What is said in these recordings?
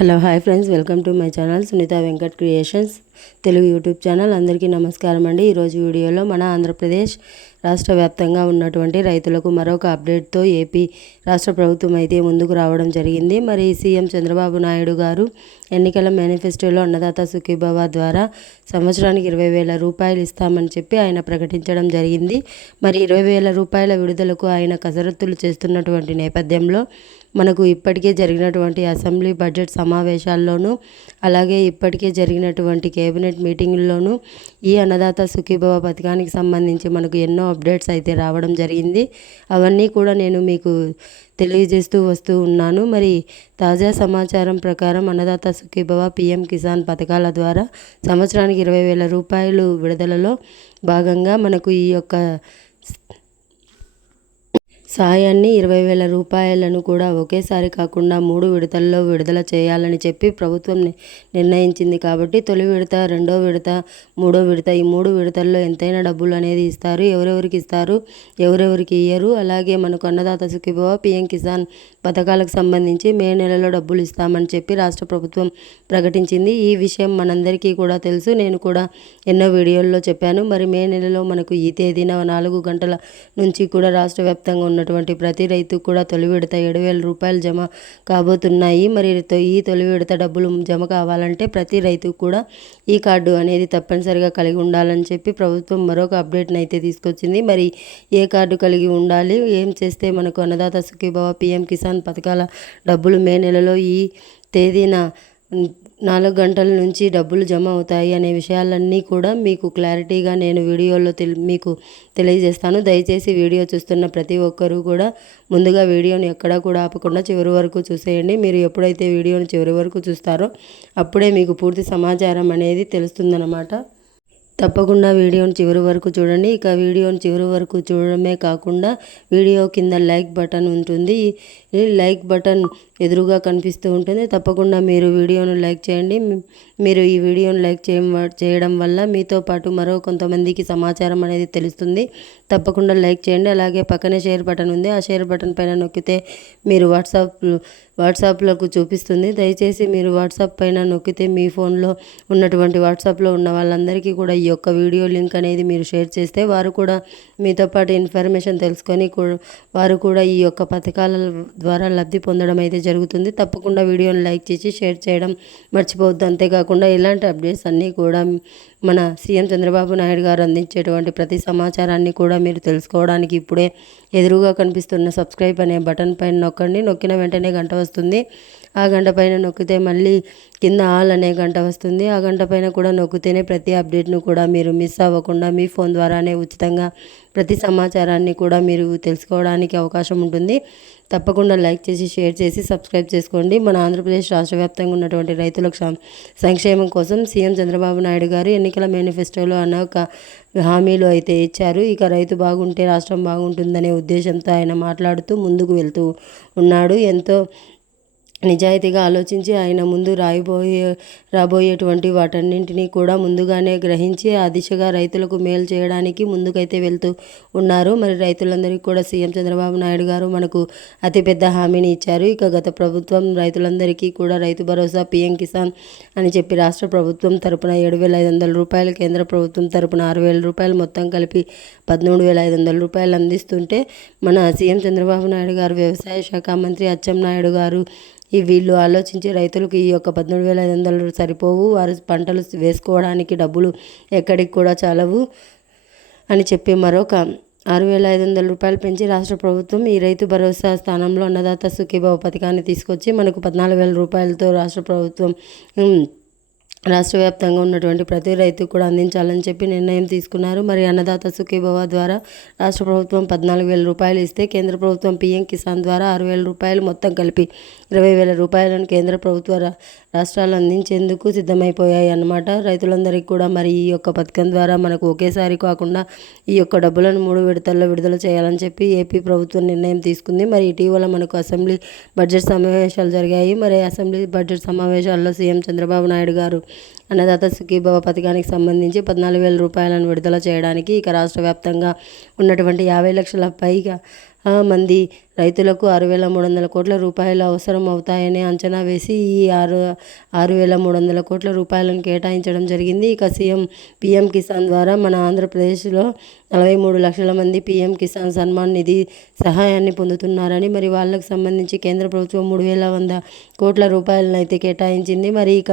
Hello hi friends, welcome to my channel Sunitha Venkat creations Telugu YouTube channel. అందరికీ నమస్కారం అండి. ఈరోజు వీడియోలో మన ఆంధ్రప్రదేశ్ రాష్ట్ర వ్యాప్తంగా ఉన్నటువంటి రైతులకు మరొక అప్డేట్తో ఏపీ రాష్ట్ర ప్రభుత్వం అయితే ముందుకు రావడం జరిగింది. మరి సీఎం చంద్రబాబు నాయుడు గారు ఎన్నికల మేనిఫెస్టోలో అన్నదాత సుఖీభవ ద్వారా సంవత్సరానికి 20,000 రూపాయలు ఇస్తామని చెప్పి ఆయన ప్రకటించడం జరిగింది. మరి 20,000 రూపాయల విడుదలకు ఆయన కసరత్తులు చేస్తున్నటువంటి నేపథ్యంలో మనకు ఇప్పటికే జరిగినటువంటి అసెంబ్లీ బడ్జెట్ సమావేశాల్లోనూ అలాగే ఇప్పటికే జరిగినటువంటి కేబినెట్ మీటింగుల్లోనూ ఈ అన్నదాత సుఖీభవ పథకానికి సంబంధించి మనకు ఎన్నో అప్డేట్స్ అయితే రావడం జరిగింది. అవన్నీ కూడా నేను మీకు తెలియజేస్తూ వస్తూ ఉన్నాను. మరి తాజా సమాచారం ప్రకారం అన్నదాత సుఖీభవ, పీఎం కిసాన్ పథకాల ద్వారా సంవత్సరానికి 20,000 రూపాయలు విడుదలలో భాగంగా మనకు ఈ యొక్క సాయాన్ని 20,000 రూపాయలను కూడా ఒకేసారి కాకుండా 3 విడతల్లో విడుదల చేయాలని చెప్పి ప్రభుత్వం నిర్ణయించింది. కాబట్టి తొలి విడత, రెండో విడత, మూడో విడత, ఈ 3 విడతల్లో ఎంతైనా డబ్బులు అనేది ఇస్తారు. ఎవరెవరికి ఇస్తారు, ఎవరెవరికి ఇయ్యరు, అలాగే మనకు అన్నదాత సుఖీభవ, పీఎం కిసాన్ పథకాలకు సంబంధించి మే నెలలో డబ్బులు ఇస్తామని చెప్పి రాష్ట్ర ప్రభుత్వం ప్రకటించింది. ఈ విషయం మనందరికీ కూడా తెలుసు. నేను కూడా ఎన్నో వీడియోల్లో చెప్పాను. మరి మే నెలలో మనకు ఈ తేదీన 4 గంటల నుంచి కూడా రాష్ట్ర వ్యాప్తంగా ఉన్నటువంటి ప్రతి రైతుకు కూడా తొలి విడత 7,000 రూపాయలు జమ కాబోతున్నాయి. మరి ఈ తొలి విడత డబ్బులు జమ కావాలంటే ప్రతి రైతుకు కూడా ఈ కార్డు అనేది తప్పనిసరిగా కలిగి ఉండాలని చెప్పి ప్రభుత్వం మరొక అప్డేట్ని అయితే తీసుకొచ్చింది. మరి ఏ కార్డు కలిగి ఉండాలి, ఏం చేస్తే మనకు అన్నదాత సుఖీభవ, పీఎం కిసాన్ పథకాల డబ్బులు మే నెలలో ఈ తేదీన 4 గంటల నుంచి డబ్బులు జమ అవుతాయి అనే విషయాలన్నీ కూడా మీకు క్లారిటీగా నేను వీడియోలో మీకు తెలియజేస్తాను. దయచేసి వీడియో చూస్తున్న ప్రతి ఒక్కరూ కూడా ముందుగా వీడియోని ఎక్కడా కూడా ఆపకుండా చివరి వరకు చూసేయండి. మీరు ఎప్పుడైతే వీడియోని చివరి వరకు చూస్తారో అప్పుడే మీకు పూర్తి సమాచారం అనేది తెలుస్తుందన్నమాట. తప్పకుండా వీడియోని చివరి వరకు చూడండి. ఇక వీడియోని చివరి వరకు చూడడమే కాకుండా వీడియో కింద లైక్ బటన్ ఉంటుంది. ఈ లైక్ బటన్ ఎదురుగా కనిపిస్తూ ఉంటుంది. తప్పకుండా మీరు వీడియోను లైక్ చేయండి. మీరు ఈ వీడియోను లైక్ చేయడం వల్ల మీతో పాటు మరో కొంతమందికి సమాచారం అనేది తెలుస్తుంది. తప్పకుండా లైక్ చేయండి. అలాగే పక్కనే షేర్ బటన్ ఉంది. ఆ షేర్ బటన్ పైన నొక్కితే మీరు వాట్సాప్లోకి చూపిస్తుంది. దయచేసి మీరు వాట్సాప్ పైన నొక్కితే మీ ఫోన్లో ఉన్నటువంటి వాట్సాప్లో ఉన్న వాళ్ళందరికీ కూడా ఈ యొక్క వీడియో లింక్ అనేది మీరు షేర్ చేస్తే వారు కూడా మీతో పాటు ఇన్ఫర్మేషన్ తెలుసుకొని వారు కూడా ఈ యొక్క పథకాల ద్వారా లబ్ధి పొందడం అయితే జరుగుతుంది. తప్పకుండా వీడియోని లైక్ చేసి షేర్ చేయడం మర్చిపోవద్దు. అంతేకాకుండా ఇలాంటి అప్డేట్స్ అన్నీ కూడా మన సీఎం చంద్రబాబు నాయుడు గారు అందించేటువంటి ప్రతి సమాచారాన్ని కూడా మీరు తెలుసుకోవడానికి ఇప్పుడే ఎదురుగా కనిపిస్తున్న సబ్స్క్రైబ్ అనే బటన్ పైన నొక్కండి. నొక్కిన వెంటనే గంట వస్తుంది. ఆ గంట పైన నొక్కితే మళ్ళీ కింద ఆల్ అనే గంట వస్తుంది. ఆ గంట పైన కూడా నొక్కితేనే ప్రతి అప్డేట్ను కూడా మీరు మిస్ అవ్వకుండా మీ ఫోన్ ద్వారానే ఉచితంగా ప్రతి సమాచారాన్ని కూడా మీరు తెలుసుకోవడానికి అవకాశం ఉంటుంది. తప్పకుండా లైక్ చేసి షేర్ చేసి సబ్స్క్రైబ్ చేసుకోండి. మన ఆంధ్రప్రదేశ్ రాష్ట్ర వ్యాప్తంగా ఉన్నటువంటి రైతులకు సంక్షేమం కోసం సీఎం చంద్రబాబు నాయుడు గారు ఎన్నికల మేనిఫెస్టోలో అనేక హామీలు అయితే ఇచ్చారు. ఇక రైతు బాగుంటే రాష్ట్రం బాగుంటుందనే ఉద్దేశంతో ఆయన మాట్లాడుతూ ముందుకు వెళ్తూ ఉన్నాడు. ఎంతో నిజాయితీగా ఆలోచించి ఆయన ముందు రాబోయేటువంటి వాటన్నింటినీ కూడా ముందుగానే గ్రహించి ఆ దిశగా రైతులకు మేలు చేయడానికి ముందుకైతే వెళ్తూ ఉన్నారు. మరి రైతులందరికీ కూడా సీఎం చంద్రబాబు నాయుడు గారు మనకు అతిపెద్ద హామీని ఇచ్చారు. ఇక గత ప్రభుత్వం రైతులందరికీ కూడా రైతు భరోసా, పీఎం కిసాన్ అని చెప్పి రాష్ట్ర ప్రభుత్వం తరపున 7,500 రూపాయలు, కేంద్ర ప్రభుత్వం తరపున 6,000 రూపాయలు, మొత్తం కలిపి 13,500 రూపాయలు అందిస్తుంటే మన సీఎం చంద్రబాబు నాయుడు గారు, వ్యవసాయ శాఖ మంత్రి అచ్చెన్నాయుడు గారు వీళ్ళు ఆలోచించి రైతులకు ఈ యొక్క 13,500 సరిపోవు, వారు పంటలు వేసుకోవడానికి డబ్బులు ఎక్కడికి కూడా చాలవు అని చెప్పి మరొక 6,500 రూపాయలు పెంచి రాష్ట్ర ప్రభుత్వం ఈ రైతు భరోసా స్థానంలో అన్నదాత సుఖీభవ పథకాన్ని తీసుకొచ్చి మనకు 14,000 రూపాయలతో రాష్ట్ర ప్రభుత్వం రాష్ట్ర వ్యాప్తంగా ఉన్నటువంటి ప్రతి రైతుకు కూడా అందించాలని చెప్పి నిర్ణయం తీసుకున్నారు. మరి అన్నదాత సుఖీభవ ద్వారా రాష్ట్ర ప్రభుత్వం 14,000 రూపాయలు ఇస్తే కేంద్ర ప్రభుత్వం పీఎం కిసాన్ ద్వారా 6,000 రూపాయలు, మొత్తం కలిపి 20,000 రూపాయలను కేంద్ర ప్రభుత్వ రాష్ట్రాలు అందించేందుకు సిద్ధమైపోయాయి అన్నమాట. రైతులందరికీ కూడా మరి ఈ యొక్క పథకం ద్వారా మనకు ఒకేసారి కాకుండా ఈ యొక్క డబ్బులను 3 విడతల్లో విడుదల చేయాలని చెప్పి ఏపీ ప్రభుత్వం నిర్ణయం తీసుకుంది. మరి ఇటీవల మనకు అసెంబ్లీ బడ్జెట్ సమావేశాలు జరిగాయి. మరి అసెంబ్లీ బడ్జెట్ సమావేశాల్లో సీఎం చంద్రబాబు నాయుడు గారు అన్నదాత సుఖీభవ పథకానికి సంబంధించి 14,000 రూపాయలను విడుదల చేయడానికి ఇక రాష్ట్ర వ్యాప్తంగా ఉన్నటువంటి 50 లక్షల పైగా మంది రైతులకు 6,300 కోట్ల రూపాయలు అవసరం అవుతాయని అంచనా వేసి ఈ 6,300 కోట్ల రూపాయలను కేటాయించడం జరిగింది. ఇక పీఎం కిసాన్ ద్వారా మన ఆంధ్రప్రదేశ్లో 43 లక్షల మంది పీఎం కిసాన్ సన్మాన్ నిధి సహాయాన్ని పొందుతున్నారని, మరి వాళ్ళకు సంబంధించి కేంద్ర ప్రభుత్వం 3,100 కోట్ల రూపాయలను అయితే కేటాయించింది. మరి ఇక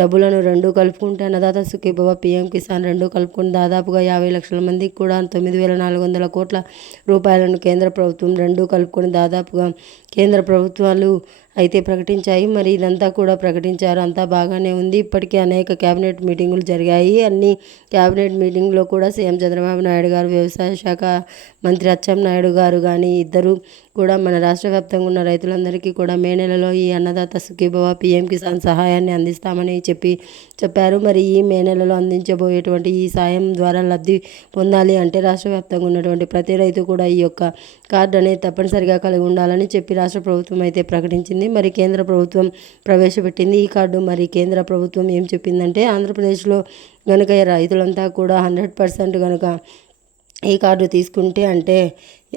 డబ్బులను రెండు కలుపుకుంటే అన్నదాత సుఖీభవ, పీఎం కిసాన్ రెండు కలుపుకుని దాదాపుగా 50 లక్షల మందికి కూడా 9,400 కోట్ల రూపాయలను కేంద్ర ప్రభుత్వం రెండు కలుపుకొని దాదాపుగా కేంద్ర ప్రభుత్వాలు అయితే ప్రకటించాయి. మరి ఇదంతా కూడా ప్రకటించారు, అంతా బాగానే ఉంది. ఇప్పటికే అనేక క్యాబినెట్ మీటింగులు జరిగాయి. అన్ని క్యాబినెట్ మీటింగ్లో కూడా సీఎం చంద్రబాబు నాయుడు గారు, వ్యవసాయ శాఖ మంత్రి అచ్చెన్నాయుడు గారు కానీ ఇద్దరు కూడా మన రాష్ట్ర వ్యాప్తంగా ఉన్న రైతులందరికీ కూడా మే నెలలో ఈ అన్నదాత సుఖీభవ, పీఎం కిసాన్ సహాయాన్ని అందిస్తామని చెప్పారు. మరి ఈ మే నెలలో అందించబోయేటువంటి ఈ సాయం ద్వారా లబ్ధి పొందాలి అంటే రాష్ట్ర వ్యాప్తంగా ఉన్నటువంటి ప్రతి రైతు కూడా ఈ యొక్క కార్డు అనేది తప్పనిసరిగా కలిగి ఉండాలని చెప్పి రాష్ట్ర ప్రభుత్వం అయితే ప్రకటించింది. మరి కేంద్ర ప్రభుత్వం ప్రవేశపెట్టింది ఈ కార్డు. మరి కేంద్ర ప్రభుత్వం ఏం చెప్పిందంటే ఆంధ్రప్రదేశ్లో కనుక రైతులంతా కూడా 100% కనుక ఈ కార్డు తీసుకుంటే, అంటే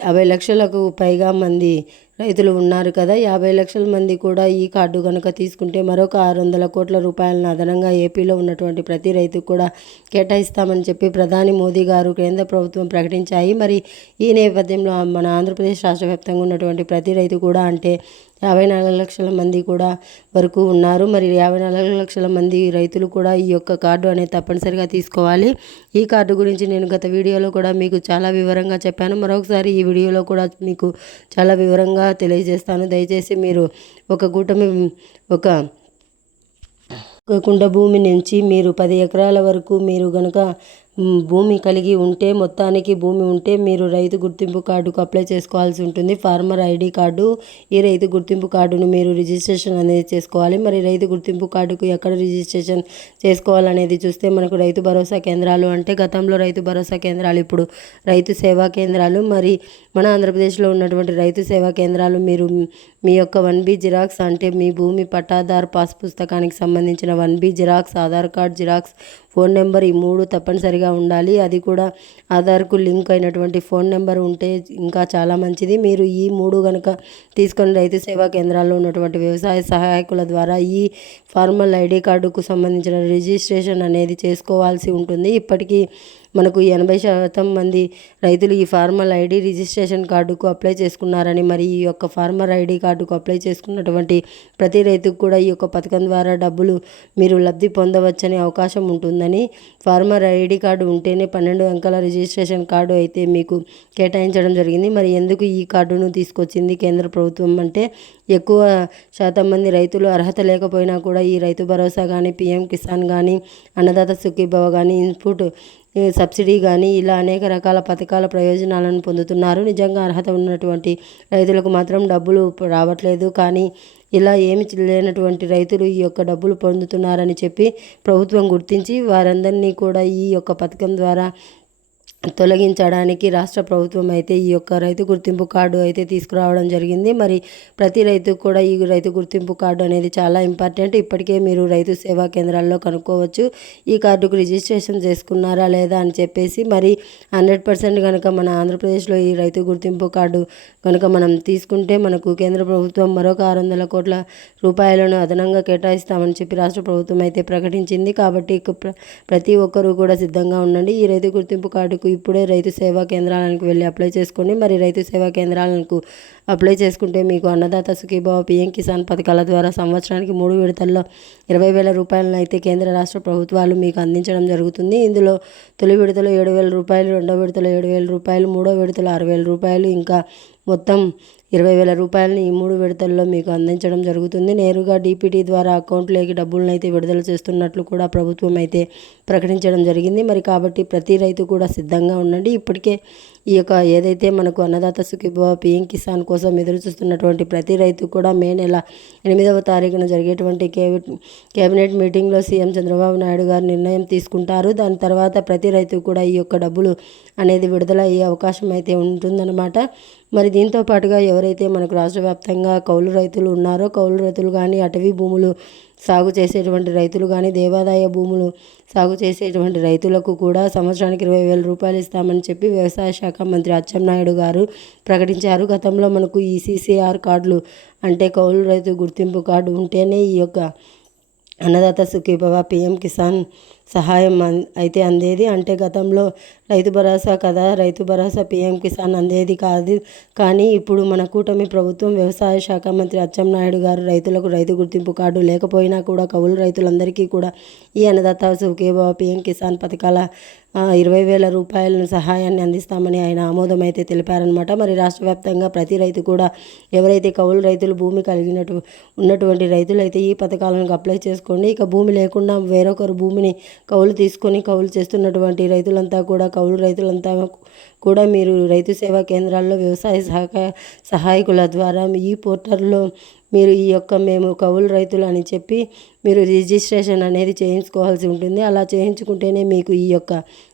50 లక్షలకు పైగా మంది రైతులు ఉన్నారు కదా, 50 లక్షల మంది కూడా ఈ కార్డు కనుక తీసుకుంటే మరొక 600 కోట్ల రూపాయలను అదనంగా ఏపీలో ఉన్నటువంటి ప్రతి రైతుకు కూడా కేటాయిస్తామని చెప్పి ప్రధాని మోదీ గారు కేంద్ర ప్రభుత్వం ప్రకటించాయి. మరి ఈ నేపథ్యంలో మన ఆంధ్రప్రదేశ్ రాష్ట్ర వ్యాప్తంగా ఉన్నటువంటి ప్రతి రైతు కూడా, అంటే 54 లక్షల మంది కూడా వరకు ఉన్నారు. మరి 54 లక్షల మంది రైతులు కూడా ఈ యొక్క కార్డు అనేది తప్పనిసరిగా తీసుకోవాలి. ఈ కార్డు గురించి నేను గత వీడియోలో కూడా మీకు చాలా వివరంగా చెప్పాను. మరొకసారి ఈ వీడియోలో కూడా మీకు చాలా వివరంగా తెలియజేస్తాను. దయచేసి మీరు ఒక కుంట భూమి నుంచి మీరు 10 ఎకరాల వరకు మీరు గనుక భూమి కలిగి ఉంటే, మొత్తానికి భూమి ఉంటే మీరు రైతు గుర్తింపు కార్డుకు అప్లై చేసుకోవాల్సి ఉంటుంది. Farmer ID card. ఈ రైతు గుర్తింపు కార్డును మీరు రిజిస్ట్రేషన్ అనేది చేసుకోవాలి. మరి రైతు గుర్తింపు కార్డుకు ఎక్కడ రిజిస్ట్రేషన్ చేసుకోవాలనేది చూస్తే మనకు రైతు భరోసా కేంద్రాలు, అంటే గతంలో రైతు భరోసా కేంద్రాలు, ఇప్పుడు రైతు సేవా కేంద్రాలు. మరి మన ఆంధ్రప్రదేశ్లో ఉన్నటువంటి రైతు సేవా కేంద్రాలు మీరు మీ యొక్క 1B జిరాక్స్, అంటే మీ భూమి పట్టాదారు పాస్ పుస్తకానికి సంబంధించిన 1B xerox, Aadhaar card xerox, phone number, ఈ 3 తప్పనిసరిగా ఉండాలి. అది కూడా ఆధార్కు లింక్ అయినటువంటి ఫోన్ నెంబర్ ఉంటే ఇంకా చాలా మంచిది. మీరు ఈ 3 కనుక తీసుకొని రైతు సేవా కేంద్రాల్లో ఉన్నటువంటి వ్యవసాయ సహాయకుల ద్వారా ఈ ఫార్మల్ ఐడి కార్డుకు సంబంధించిన రిజిస్ట్రేషన్ అనేది చేసుకోవాల్సి ఉంటుంది. ఇప్పటికీ మనకు 80% మంది రైతులు ఈ ఫార్మల్ ఐడి రిజిస్ట్రేషన్ కార్డుకు అప్లై చేసుకున్నారని, మరి ఈ యొక్క ఫార్మర్ ఐడి కార్డుకు అప్లై చేసుకున్నటువంటి ప్రతి రైతుకు కూడా ఈ యొక్క పథకం ద్వారా డబ్బులు మీరు లబ్ధి పొందవచ్చనే అవకాశం ఉంటుందని, ఫార్మర్ ఐడి కార్డు ఉంటేనే 12 అంకెల రిజిస్ట్రేషన్ కార్డు అయితే మీకు కేటాయించడం జరిగింది. మరి ఎందుకు ఈ కార్డును తీసుకొచ్చింది కేంద్ర ప్రభుత్వం అంటే, ఎక్కువ శాతం మంది రైతులు అర్హత లేకపోయినా కూడా ఈ రైతు భరోసా కానీ, పీఎం కిసాన్ కానీ, అన్నదాత సుఖీభవ కానీ, ఇన్పుట్ సబ్సిడీ కానీ ఇలా అనేక రకాల పథకాల ప్రయోజనాలను పొందుతున్నారు. నిజంగా అర్హత ఉన్నటువంటి రైతులకు మాత్రం డబ్బులు రావట్లేదు. కానీ ఇలా ఏమి లేనటువంటి రైతులు ఈ యొక్క డబ్బులు పొందుతున్నారని చెప్పి ప్రభుత్వం గుర్తించి వారందరినీ కూడా ఈ యొక్క పథకం ద్వారా తొలగించడానికి రాష్ట్ర ప్రభుత్వం అయితే ఈ యొక్క రైతు గుర్తింపు కార్డు అయితే తీసుకురావడం జరిగింది. మరి ప్రతి రైతుకు కూడా ఈ రైతు గుర్తింపు కార్డు అనేది చాలా ఇంపార్టెంట్. ఇప్పటికే మీరు రైతు సేవా కేంద్రాల్లో కనుక్కోవచ్చు ఈ కార్డుకు రిజిస్ట్రేషన్ చేసుకున్నారా లేదా అని చెప్పేసి. మరి 100% కనుక మన ఆంధ్రప్రదేశ్లో ఈ రైతు గుర్తింపు కార్డు కనుక మనం తీసుకుంటే మనకు కేంద్ర ప్రభుత్వం మరొక 600 కోట్ల రూపాయలను అదనంగా కేటాయిస్తామని చెప్పి రాష్ట్ర ప్రభుత్వం అయితే ప్రకటించింది. కాబట్టి ప్రతి ఒక్కరూ కూడా సిద్ధంగా ఉండండి. ఈ రైతు గుర్తింపు కార్డుకు ఇప్పుడే రైతు సేవా కేంద్రాలకు వెళ్ళి అప్లై చేసుకోండి. మరి రైతు సేవా కేంద్రాలకు అప్లై చేసుకుంటే మీకు అన్నదాత సుఖీభవ, పీఎం కిసాన్ పథకాల ద్వారా సంవత్సరానికి 3 విడతల్లో 20,000 రూపాయలను అయితే కేంద్ర రాష్ట్ర ప్రభుత్వాలు మీకు అందించడం జరుగుతుంది. ఇందులో తొలి విడతలో 7,000 రూపాయలు, రెండో విడతలో 7,000 రూపాయలు, మూడో విడతలో 6,000 రూపాయలు, ఇంకా మొత్తం 20,000 రూపాయలని ఈ 3 విడతల్లో మీకు అందించడం జరుగుతుంది. నేరుగా డీపీటీ ద్వారా అకౌంట్లోకి డబ్బులను అయితే విడుదల చేస్తున్నట్లు కూడా ప్రభుత్వం అయితే ప్రకటించడం జరిగింది. మరి కాబట్టి ప్రతి రైతు కూడా సిద్ధంగా ఉండండి. ఇప్పటికే ఈ యొక్క ఏదైతే మనకు అన్నదాత సుఖీభవ, పీఎం కిసాన్ కోసం ఎదురు చూస్తున్నటువంటి ప్రతి రైతు కూడా మే నెల 8వ తారీఖున జరిగేటువంటి కేబినెట్ మీటింగ్లో సీఎం చంద్రబాబు నాయుడు గారు నిర్ణయం తీసుకుంటారు. దాని తర్వాత ప్రతి రైతు కూడా ఈ యొక్క డబ్బులు అనేది విడుదల అయ్యే అవకాశం అయితే ఉంటుందన్నమాట. మరి దీంతో పాటుగా ఎవరైతే మనకు రాష్ట్ర వ్యాప్తంగా కౌలు రైతులు ఉన్నారో కౌలు రైతులు కానీ అటవీ భూములు సాగు చేసేటువంటి రైతులు కానీ దేవాదాయ భూములు సాగు చేసేటువంటి రైతులకు కూడా సంవత్సరానికి 20,000 రూపాయలు ఇస్తామని చెప్పి వ్యవసాయ శాఖ మంత్రి అచ్చెన్నాయుడు గారు ప్రకటించారు. గతంలో మనకు ఈ CCR కార్డులు అంటే కౌలు రైతు గుర్తింపు కార్డు ఉంటేనే ఈ యొక్క అన్నదాత సుఖీభవ PM కిసాన్ సహాయం అయితే అందేది. అంటే గతంలో రైతు భరోసా కదా, రైతు భరోసా PM కిసాన్ అందేది కాదు. కానీ ఇప్పుడు మన కూటమి ప్రభుత్వం వ్యవసాయ శాఖ మంత్రి అచ్చెన్నాయుడు గారు రైతులకు రైతు గుర్తింపు కార్డు లేకపోయినా కూడా కౌలు రైతులందరికీ కూడా ఈ అన్నదాత సుఖీభవ PM కిసాన్ పథకాల 20,000 రూపాయలను సహాయాన్ని అందిస్తామని ఆయన ఆమోదం అయితే తెలిపారనమాట. మరి రాష్ట్ర వ్యాప్తంగా ప్రతి రైతు కూడా ఎవరైతే కౌలు రైతులు భూమి ఉన్నటువంటి రైతులు అయితే ఈ పథకాలను అప్లై చేసుకోండి. ఇక భూమి లేకుండా వేరొకరు భూమిని కౌలు తీసుకొని కౌలు చేస్తున్నటువంటి రైతులంతా కూడా కౌలు రైతులంతా కూడా మీరు రైతు సేవా కేంద్రాల్లో వ్యవసాయ సహాయకుల ద్వారా ఈ పోర్టల్లో మీరు ఈ యొక్క మేము కౌలు రైతులు అని చెప్పి మీరు రిజిస్ట్రేషన్ అనేది చేయించుకోవాల్సి ఉంటుంది. అలా చేయించుకుంటేనే మీకు ఈ యొక్క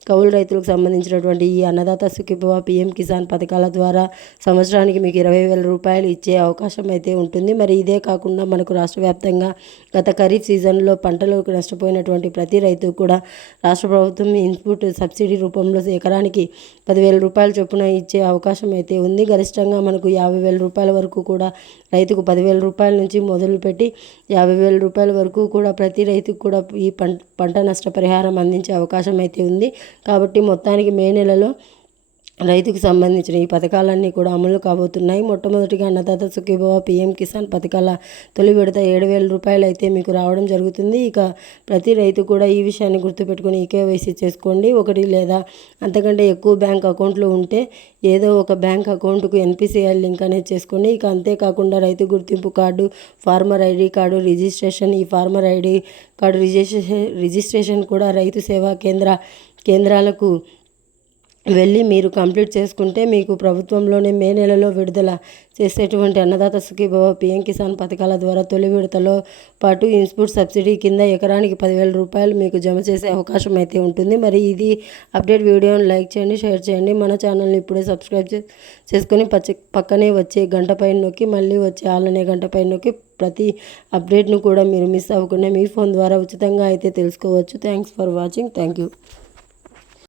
కౌలు రైతులకు సంబంధించినటువంటి ఈ అన్నదాత సుఖీభవ PM కిసాన్ పథకాల ద్వారా సంవత్సరానికి మీకు 20,000 రూపాయలు ఇచ్చే అవకాశం అయితే ఉంటుంది. మరి ఇదే కాకుండా మనకు రాష్ట్ర వ్యాప్తంగా గత ఖరీఫ్ సీజన్లో పంటలకు నష్టపోయినటువంటి ప్రతి రైతు కూడా రాష్ట్ర ప్రభుత్వం ఇన్పుట్ సబ్సిడీ రూపంలో ఎకరానికి 10,000 రూపాయల చొప్పున ఇచ్చే అవకాశం అయితే ఉంది. గరిష్టంగా మనకు 50,000 రూపాయల వరకు కూడా రైతుకు 10,000 రూపాయల నుంచి మొదలుపెట్టి 50,000 రూపాయల వరకు కూడా ప్రతి రైతుకు కూడా ఈ పంట నష్టపరిహారం అందించే అవకాశం అయితే ఉంది. కాబట్టి మొత్తానికి మే నెలలో రైతుకు సంబంధించిన ఈ పథకాలన్నీ కూడా అమలు కాబోతున్నాయి. మొట్టమొదటిగా అన్నదాత సుఖీభవ PM కిసాన్ పథకాల తొలి విడత 7,000 రూపాయలు అయితే మీకు రావడం జరుగుతుంది. ఇక ప్రతి రైతు కూడా ఈ విషయాన్ని గుర్తుపెట్టుకొని KYC చేసుకోండి. ఒకటి లేదా అంతకంటే ఎక్కువ బ్యాంక్ అకౌంట్లు ఉంటే ఏదో ఒక బ్యాంక్ అకౌంట్కు NPCI లింక్ అనేది చేసుకోండి. ఇక అంతేకాకుండా రైతు గుర్తింపు card, farmer ID card registration, ఈ ఫార్మర్ ID కార్డు రిజిస్ట్రేషన్ కూడా రైతు సేవా కేంద్రాలకు వెళ్ళి మీరు కంప్లీట్ చేసుకుంటే మీకు ప్రభుత్వంలోనే మే నెలలో విడుదల చేసేటువంటి అన్నదాత సుఖీభవ PM కిసాన్ పథకాల ద్వారా తొలి విడతలో పాటు ఇన్పుట్ సబ్సిడీ కింద ఎకరానికి 10,000 రూపాయలు మీకు జమ చేసే అవకాశం అయితే ఉంటుంది. మరి ఇది అప్డేట్. వీడియోని లైక్ చేయండి, షేర్ చేయండి. మన ఛానల్ని ఇప్పుడే సబ్స్క్రైబ్ చేసుకొని పక్కనే వచ్చే గంట పైన నొక్కి మళ్ళీ వచ్చే ఆలనే గంట పైన నొక్కి ప్రతి అప్డేట్ను కూడా మీరు మిస్ అవ్వకుండా మీ ఫోన్ ద్వారా ఉచితంగా అయితే తెలుసుకోవచ్చు. Thanks for watching. Thank you.